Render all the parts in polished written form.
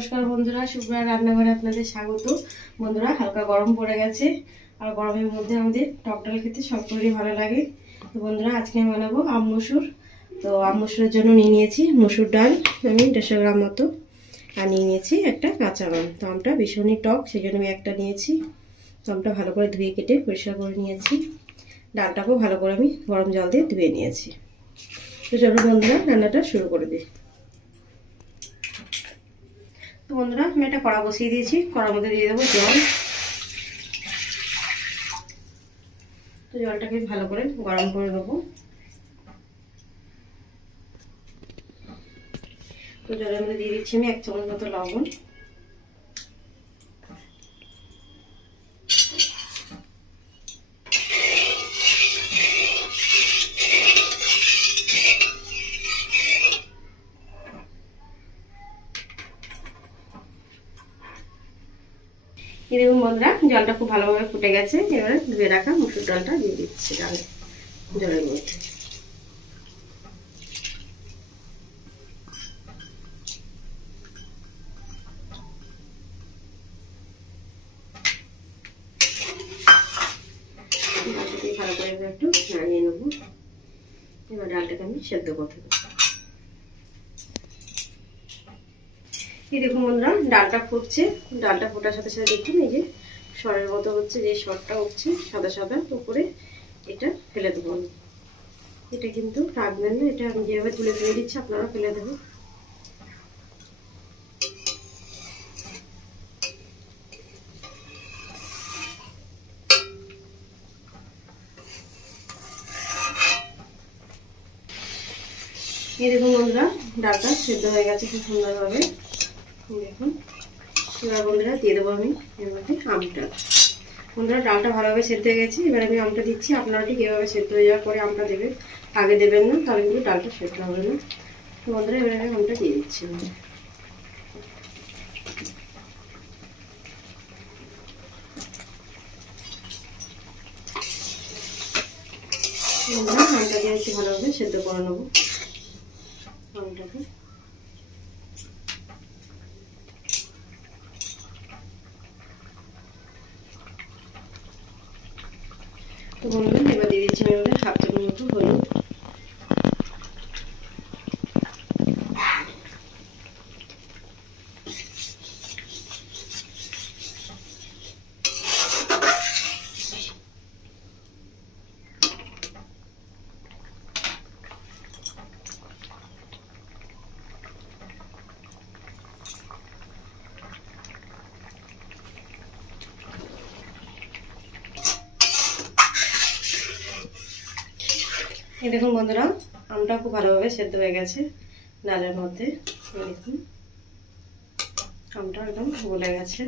নমস্কার বন্ধুরা, শুভ্রা রান্নাঘরে আপনাদের স্বাগত। বন্ধুরা, হালকা গরম পড়ে গেছে আর গরমের মধ্যে আমাদের টক ডাল খেতে সকলেরই ভালো লাগে। তো বন্ধুরা, আজকে আমি বানাবো আম মসুর। তো আম মসুরের জন্য নিয়ে নিয়েছি মসুর ডাল আমি 150 গ্রাম মতো, আর নিয়ে নিয়েছি একটা কাঁচা আম। তো আমটা ভীষণই টক, সেই জন্য আমি একটা নিয়েছি। তো আমটা ভালো করে ধুয়ে কেটে পরিষ্কার করে নিয়েছি। ডালটাকেও ভালো করে আমি গরম জল দিয়ে ধুয়ে নিয়েছি। তো চলো বন্ধুরা, রান্নাটা শুরু করে দিই। তো বন্ধুরা, আমি একটা কড়া বসিয়ে দিয়েছি। কড়ার মধ্যে দিয়ে দেবো জল। তো জলটাকে ভালো করে গরম করে দেবো। তো জলের মধ্যে দিয়ে দিচ্ছি আমি 1 চামচ মতো লবণ। এই দেখুন বন্ধুরা, জলটা খুব ভালোভাবে ফুটে গেছে। এবারে ধুয়ে রাখা মসুর ডালটা দিয়ে দিচ্ছি জলের মধ্যে। ভালো করে একটু নাড়িয়ে নেবো। এবার ডালটাকে আমি সেদ্ধ করতে দেবো। এই দেখুন বন্ধুরা, ডালটা ফুটছে। ডালটা ফোটার সাথে সাথে দেখুন এই যে সরের মতো হচ্ছে, যে সরটা উঠছে সাদা সাদা উপরে, এটা ফেলে দেবো। এটা কিন্তু রাখবেন না, এটা আমি যেভাবে তুলে ফেলে দিচ্ছি আপনারা ফেলে দেবেন। এই দেখুন বন্ধুরা, ডালটা সেদ্ধ হয়ে গেছে খুব সুন্দরভাবে। দেখুন, এবার বন্ধুরা দিয়ে দেবো আমি এর মধ্যে আমটা। বন্ধুরা, ডালটা ভালোভাবে সেদ্ধ হয়ে গেছে। এবার আমি আমটা দিচ্ছি। আপনারা ঠিক এভাবে সেদ্ধ হয়ে যাওয়ার পরে আমটা দেবেন, আগে দেবেন না, তাহলে কিন্তু ডালটা সেদ্ধ হবে না। তো বন্ধুরা, এবার আমি আমটা দিয়ে দিচ্ছি। বন্ধুরা, আমটা দিয়ে একটু ভালোভাবে সেদ্ধ করে নেবো আমটাকে। তো বন্ধুরা, এবার দিয়ে দিচ্ছি আমি ওদের 1/2 চামচ মতো হলুদ। এই দেখুন বন্ধুরা, আমটা খুব ভালোভাবে সেদ্ধ হয়ে গেছে ডালের মধ্যে। দেখুন আমটা একদম গলে গেছে।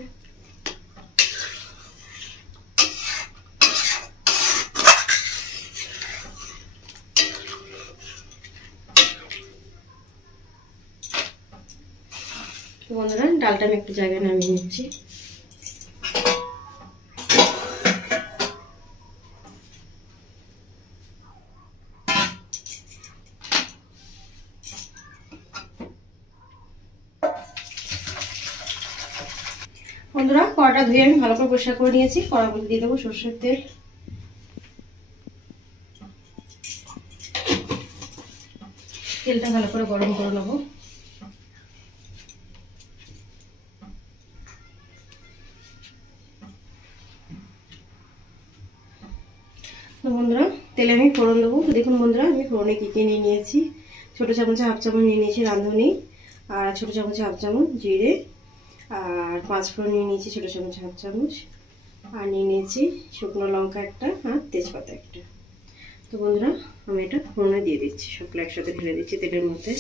বন্ধুরা, ডালটা আমি একটু জায়গায় নামিয়ে নিচ্ছি। বন্ধুরা, কড়াটা ধুয়ে আমি ভালো করে পরিষ্কার করে নিয়েছি। কড়ার মধ্যে দিয়ে দেবো সরষের তেল। তেলটা ভালো করে গরম করে নেবো। তো বন্ধুরা, তেলে আমি ফোড়ন দেবো। দেখুন বন্ধুরা, আমি ফোড়নে কি নিয়ে নিয়েছি। ছোট চামচে 1/2 চামচ নিয়ে নিয়েছি রাঁধুনি, আর ছোট চামচে 1/2 চামচ জিরে, আর 5 ফোড়ন নিয়ে নিয়েছি ছোট চামচে 1/2 চামচ, আর নিয়ে নিয়েছি শুকনো লঙ্কা একটা, আর তেজপাতা একটা। তো বন্ধুরা, আমি এটা ফোড়নে দিয়ে দিচ্ছি, সবগুলো একসাথে ঢেলে দিচ্ছি তেলের মধ্যে।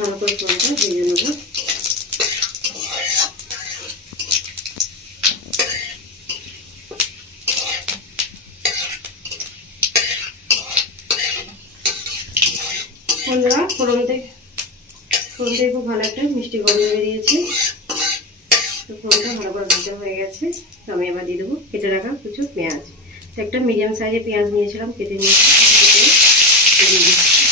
ভালো করে ফোড়নটা ভেজে নেবো। বন্ধুরা, ফোড়ন থেকে খুব ভালো একটা মিষ্টি গন্ধ বেরিয়েছে। তো ফোড়নটা ভালো করে ভাজা হয়ে গেছে। আমি এবার দিয়ে দেবো কেটে রাখা প্রচুর পেঁয়াজ। তো একটা মিডিয়াম সাইজের পেঁয়াজ নিয়েছিলাম, কেটে নিয়েছি। দিয়ে দিচ্ছি।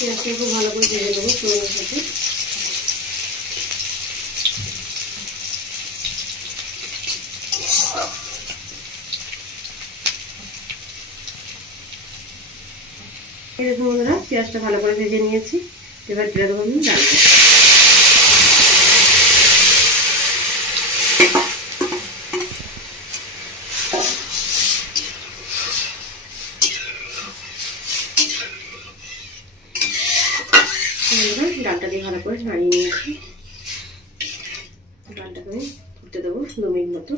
পেঁয়াজটা খুব ভালো করে ভেজে নেবো ফোড়নের সাথে। দেখুন বন্ধুরা, পেঁয়াজটা ভালো করে ভেজে নিয়েছি। এবার দিয়ে দেবো আমি ডালটা। ডালটা দিয়ে ভালো করে নাড়িয়ে নিয়েছি। ডালটাকে আমি ফুটতে দেবো 2 মিনিট মতো।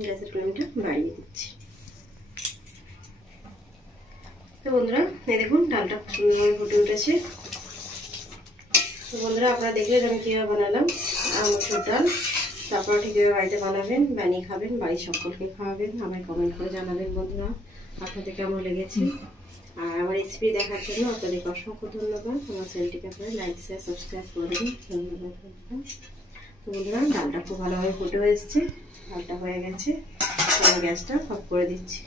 গ্যাসের ফ্লেমটা বাড়িয়ে দিচ্ছি। তো বন্ধুরা, এই দেখুন ডালটা সুন্দরভাবে ফুটে উঠেছে। তো বন্ধুরা, আপনারা দেখলেন আমি কীভাবে বানালাম মসুর ডাল। তো আপনারা ঠিকভাবে বাড়িতে বানাবেন, বানিয়ে খাবেন, বাড়ির সকলকে খাওয়াবেন। আমায় কমেন্ট করে জানাবেন বন্ধুরা আপনাদের কেমন লেগেছে। আর আমার রেসিপি দেখার জন্য আপনাদের অসংখ্য ধন্যবাদ। আমার চ্যানেলটিকে আপনারা লাইক শেয়ার সাবস্ক্রাইব করে দেবেন। ধন্যবাদ। তো বন্ধুরা, ডালটা খুব ভালোভাবে ফুটে এসেছে, ডালটা হয়ে গেছে। আমি গ্যাসটা অফ করে দিচ্ছি।